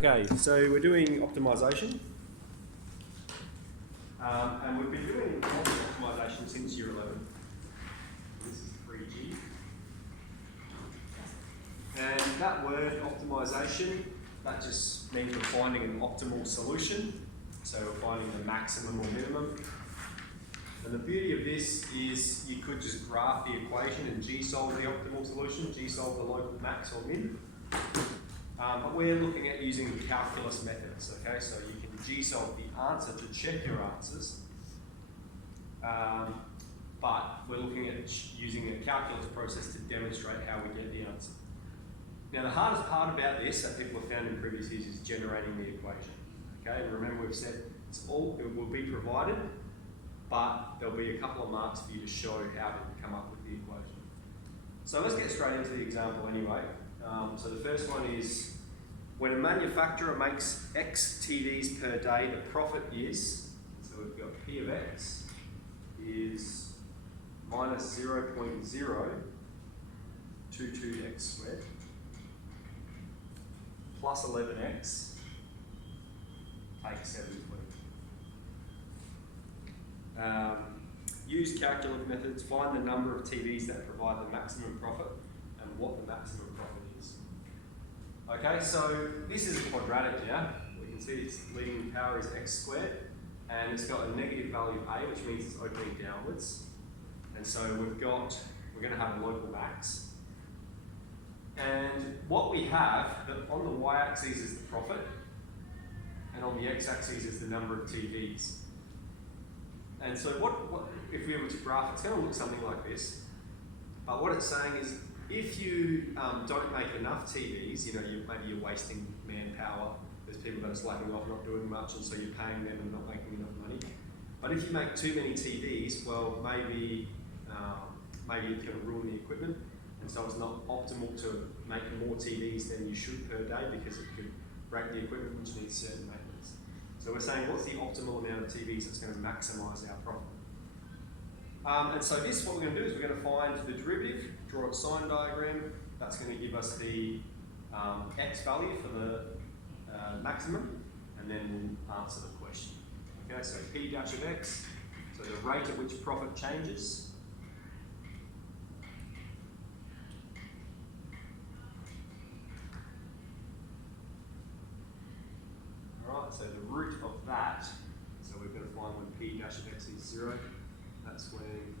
Okay, so we're doing optimisation, and we've been doing optimisation since year 11. This is 3G. And that word optimisation, that just means we're finding an optimal solution. So we're finding the maximum or minimum. And the beauty of this is you could just graph the equation and G-solve the optimal solution, G-solve the local max or min. But we're looking at using calculus methods, okay? So you can G-solve the answer to check your answers, but we're looking at using a calculus process to demonstrate how we get the answer. Now the hardest part about this that people have found in previous years is generating the equation, okay? And remember we've said it will be provided, but there'll be a couple of marks for you to show how to come up with the equation. So let's get straight into the example anyway. So the first one is, when a manufacturer makes X TVs per day, the profit is, so we've got P of X, is minus 0.022x squared, plus 11x, take 720. Use calculus methods, find the number of TVs that provide the maximum profit and what the maximum profit is. Okay, so this is a quadratic, yeah? We can see its leading power is x squared, and it's got a negative value a, which means it's opening downwards. And so we're going to have a local max. And what we have, on the y-axis is the profit, and on the x-axis is the number of TVs. And so what if we were to graph, it's going to look something like this. But what it's saying is, if you don't make enough TVs, maybe you're wasting manpower, there's people that are slacking off, not doing much, and so you're paying them and not making enough money. But if you make too many TVs, well, maybe it's going to ruin the equipment, and so it's not optimal to make more TVs than you should per day because it could break the equipment, which needs certain maintenance. So we're saying, what's the optimal amount of TVs that's going to maximise our profit? And so this, what we're going to do is we're going to find the derivative, draw a sine diagram. That's going to give us the x value for the maximum, and then we'll answer the question. Okay, so P dash of x, so the rate at which profit changes. Alright, so the root of that, so we're going to find when P dash of x is 0. That's when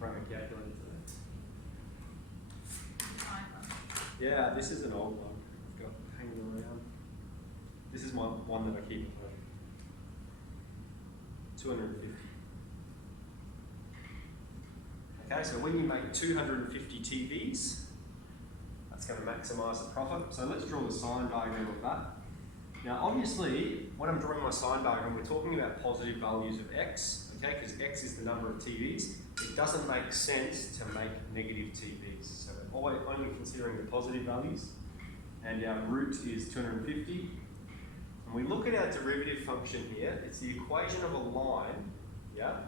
bring a calculator today. Yeah, this is an old one I've got hanging around. This is my one that I keep at home. 250. Okay, so when you make 250 TVs, that's going to maximise the profit. So let's draw the sine diagram of that. Now obviously, when I'm drawing my sine diagram, we're talking about positive values of x, okay, because x is the number of TVs. It doesn't make sense to make negative TVs. So we're only considering the positive values, and our root is 250. And we look at our derivative function here, it's the equation of a line, yeah?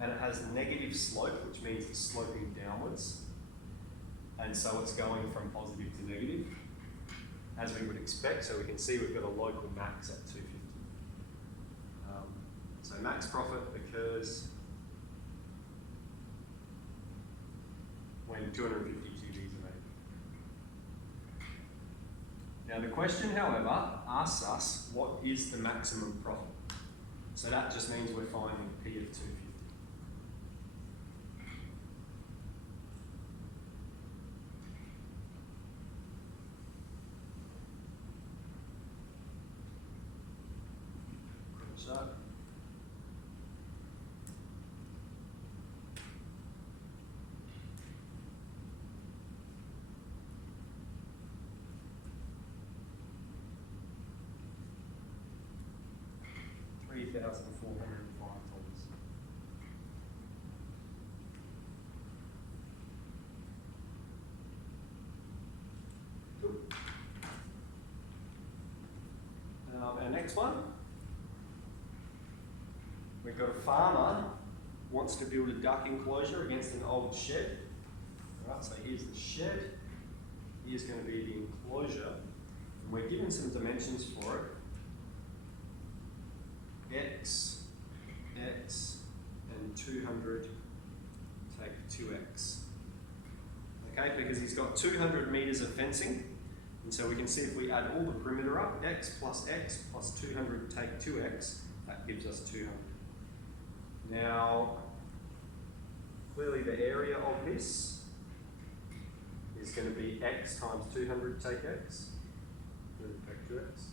And it has negative slope, which means it's sloping downwards. And so it's going from positive to negative, as we would expect. So we can see we've got a local max at 250. So max profit occurs when 250 TVs are made. Now the question, however, asks us, what is the maximum profit? So that just means we're finding P of 250. So, $3,405. Cool. Our next one we've got a farmer wants to build a duck enclosure against an old shed. All right, so here's the shed. Here's going to be the enclosure. And we're given some dimensions for it. X, X, and 200 take 2X. Okay, because he's got 200 meters of fencing. And so we can see if we add all the perimeter up, X plus 200 take 2X, that gives us 200. Now, clearly the area of this is going to be X times 200 take X, 200 take 2X.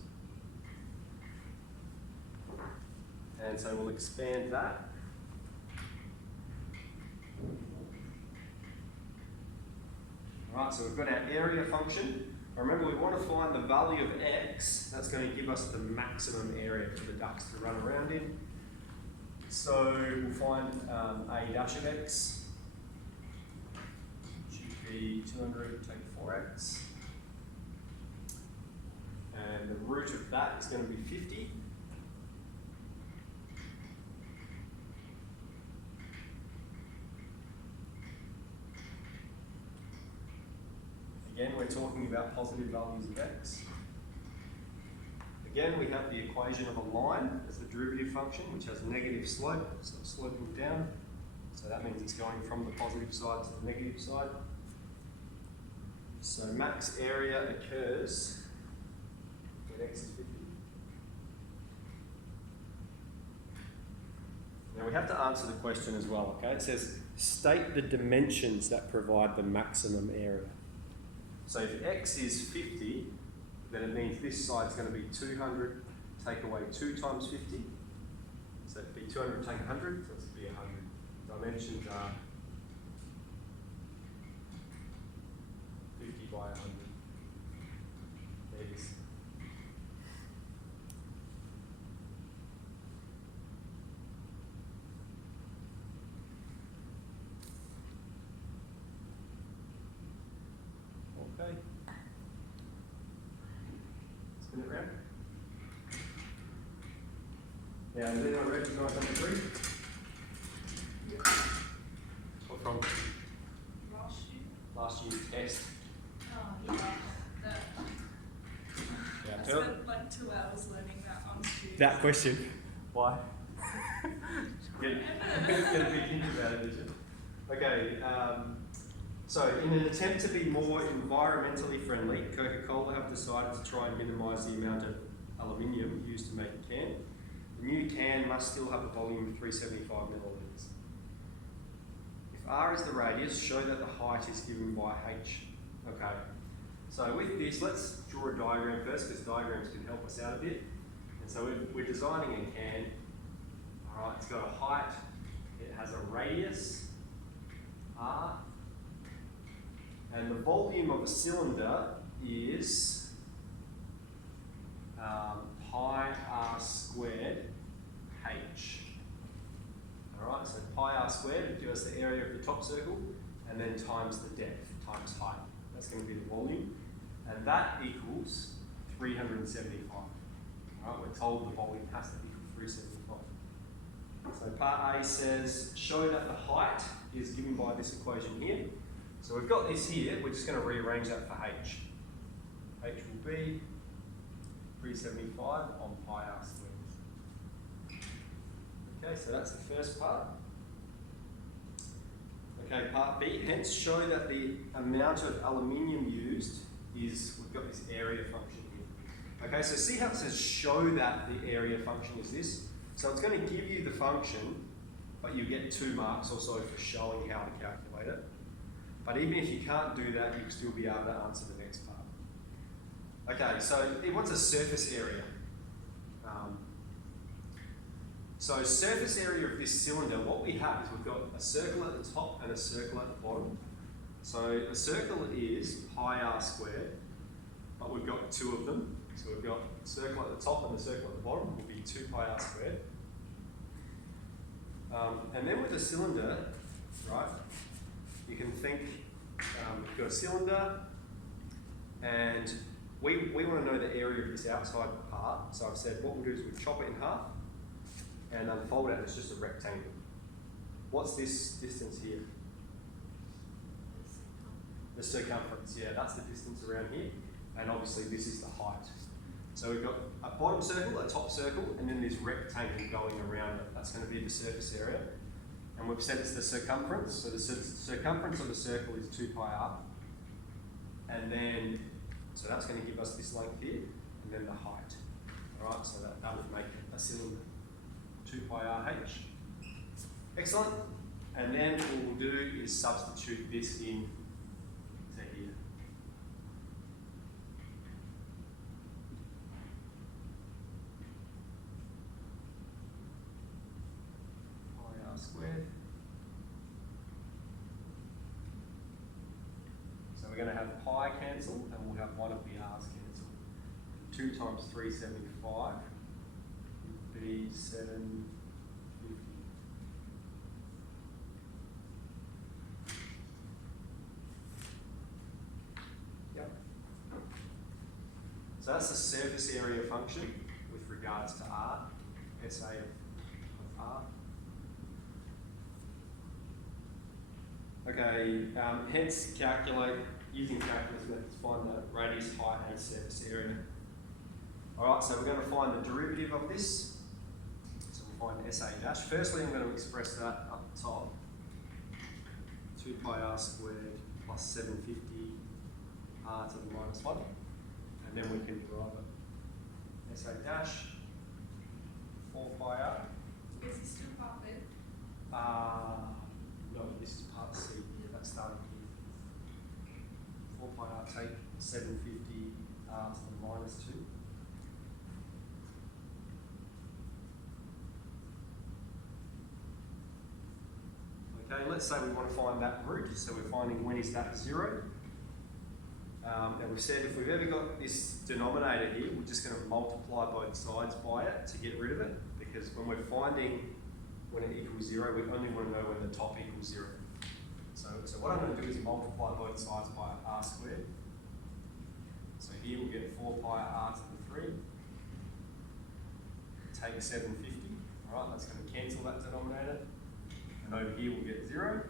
And so we'll expand that. All right, so we've got our area function. Remember, we want to find the value of X. That's going to give us the maximum area for the ducks to run around in. So we'll find A dash of X, should be 200 take 4X. And the root of that is going to be 50. Again, we're talking about positive values of X. Again, we have the equation of a line as the derivative function, which has a negative slope, so it's sloping down. So that means it's going from the positive side to the negative side. So max area occurs when X is 50. Now we have to answer the question as well, okay? It says, state the dimensions that provide the maximum area. So if X is 50, then it means this side is going to be 200 take away 2 times 50. So it'd be 200 take 100, so it's be 100. Dimensions are 50 by 100 meters. Okay. Spin it around. Now, does anyone recognise number 3? Yeah. What from? Last year. Last year's test. Oh, yeah. I Pearl? spent like 2 hours learning that on students. That question. Why? Get a big hint about it, did you? Okay. So, in an attempt to be more environmentally friendly, Coca-Cola have decided to try and minimise the amount of aluminium used to make a can. The new can must still have a volume of 375 millilitres. If R is the radius, show that the height is given by H. Okay. So with this, let's draw a diagram first, because diagrams can help us out a bit. And so we're designing a can. All right, it's got a height. It has a radius, R. And the volume of a cylinder is pi r squared h. Alright, so pi r squared would give us the area of the top circle, and then times the depth, times height. That's going to be the volume. And that equals 375. Alright, we're told the volume has to equal 375. So part A says, show that the height is given by this equation here. So we've got this here, we're just going to rearrange that for h. H will be 375 on pi r squared. Okay, so that's the first part. Okay, part B, hence show that the amount of aluminium used is, we've got this area function here. Okay, so see how it says show that the area function is this? So it's going to give you the function, but you get 2 marks or so for showing how to calculate it. But even if you can't do that, you can still be able to answer the next part. Okay, so it wants a surface area. So surface area of this cylinder, what we have is we've got a circle at the top and a circle at the bottom. So a circle is pi r squared, but we've got 2 of them. So we've got a circle at the top and a circle at the bottom will be 2 pi r squared. And then with a cylinder, right, you can think we've got a cylinder, and we want to know the area of this outside part. So I've said what we'll do is we'll chop it in half, and unfold it, it's just a rectangle. What's this distance here? The circumference, yeah, that's the distance around here. And obviously this is the height. So we've got a bottom circle, a top circle, and then this rectangle going around it. That's going to be the surface area. And we've said it's the circumference. So the circumference of the circle is 2 pi r. And then, so that's going to give us this length here, and then the height. All right, so that would make it a cylinder. 2 pi r h. Excellent. And then what we'll do is substitute this in to here. Pi r squared. So we're going to have pi cancel, and we'll have one of the r's cancel. 2 times 375 would be 750. Yep. So that's the surface area function with regards to r, SA of r. Okay, hence calculate, using calculus methods, find the radius, height and surface area. Alright, so we're going to find the derivative of this. So we'll find SA dash. Firstly, I'm going to express that up the top. 2 pi r squared plus 750 r to the minus 1. And then we can derive it. SA dash, 4 pi r. Is it still part B? No, this is part C. That's starting here. 4 pi r, take 750 r to the minus 2. Okay, let's say we want to find that root, so we're finding when is that 0. And we've said if we've ever got this denominator here, we're just going to multiply both sides by it to get rid of it, because when we're finding when it equals 0, we only want to know when the top equals 0. So what I'm going to do is multiply both sides by r squared. So here we'll get 4 pi r to the 3. Take 750. All right, that's going to cancel that denominator. And over here we'll get 0.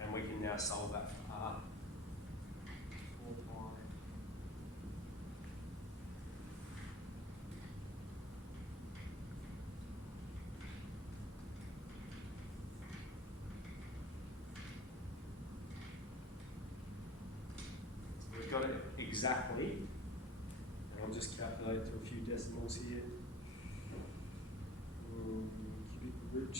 And we can now solve that for r. 4 pi. So we've got it exactly. And I'll just calculate to a few decimals here. Cubic root.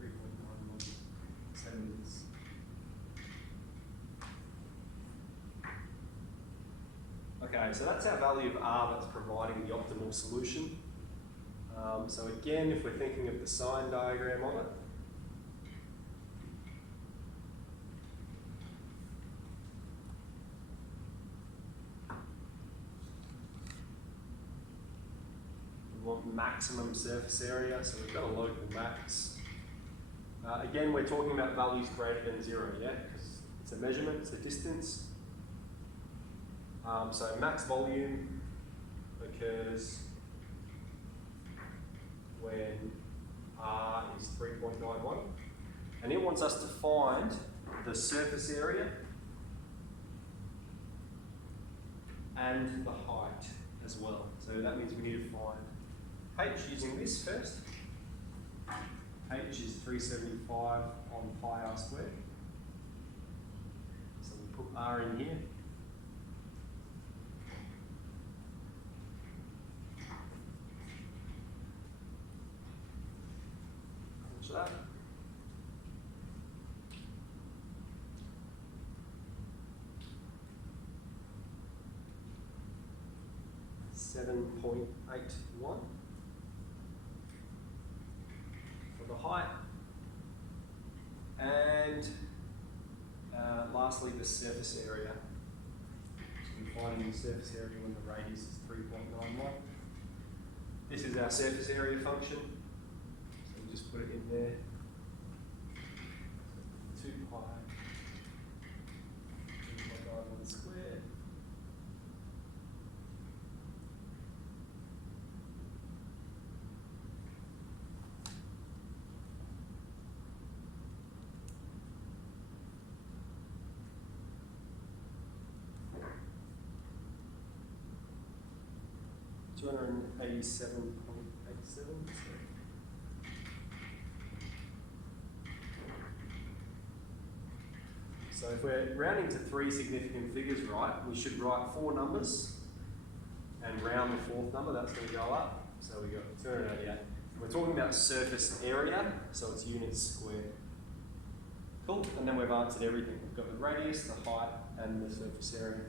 3.91 centimeters. Okay, so that's our value of r that's providing the optimal solution. So again, if we're thinking of the sign diagram on it, we want maximum surface area, so we've got a local max. Again, we're talking about values greater than 0, yeah, because it's a measurement, it's a distance. So max volume occurs when r is 3.91, and it wants us to find the surface area and the height as well. So that means we need to find h using this first. H is 375 on pi r squared. So we put r in here. That. .81 for the height, and lastly the surface area. So we're finding the surface area when the radius is 3.91. This is our surface area function. Just put it in there. 2 pi 287.87. So if we're rounding to three significant figures, right, we should write four numbers and round the fourth number, that's going to go up. So we got 288. We're talking about surface area, so it's units squared. Cool, and then we've answered everything. We've got the radius, the height, and the surface area.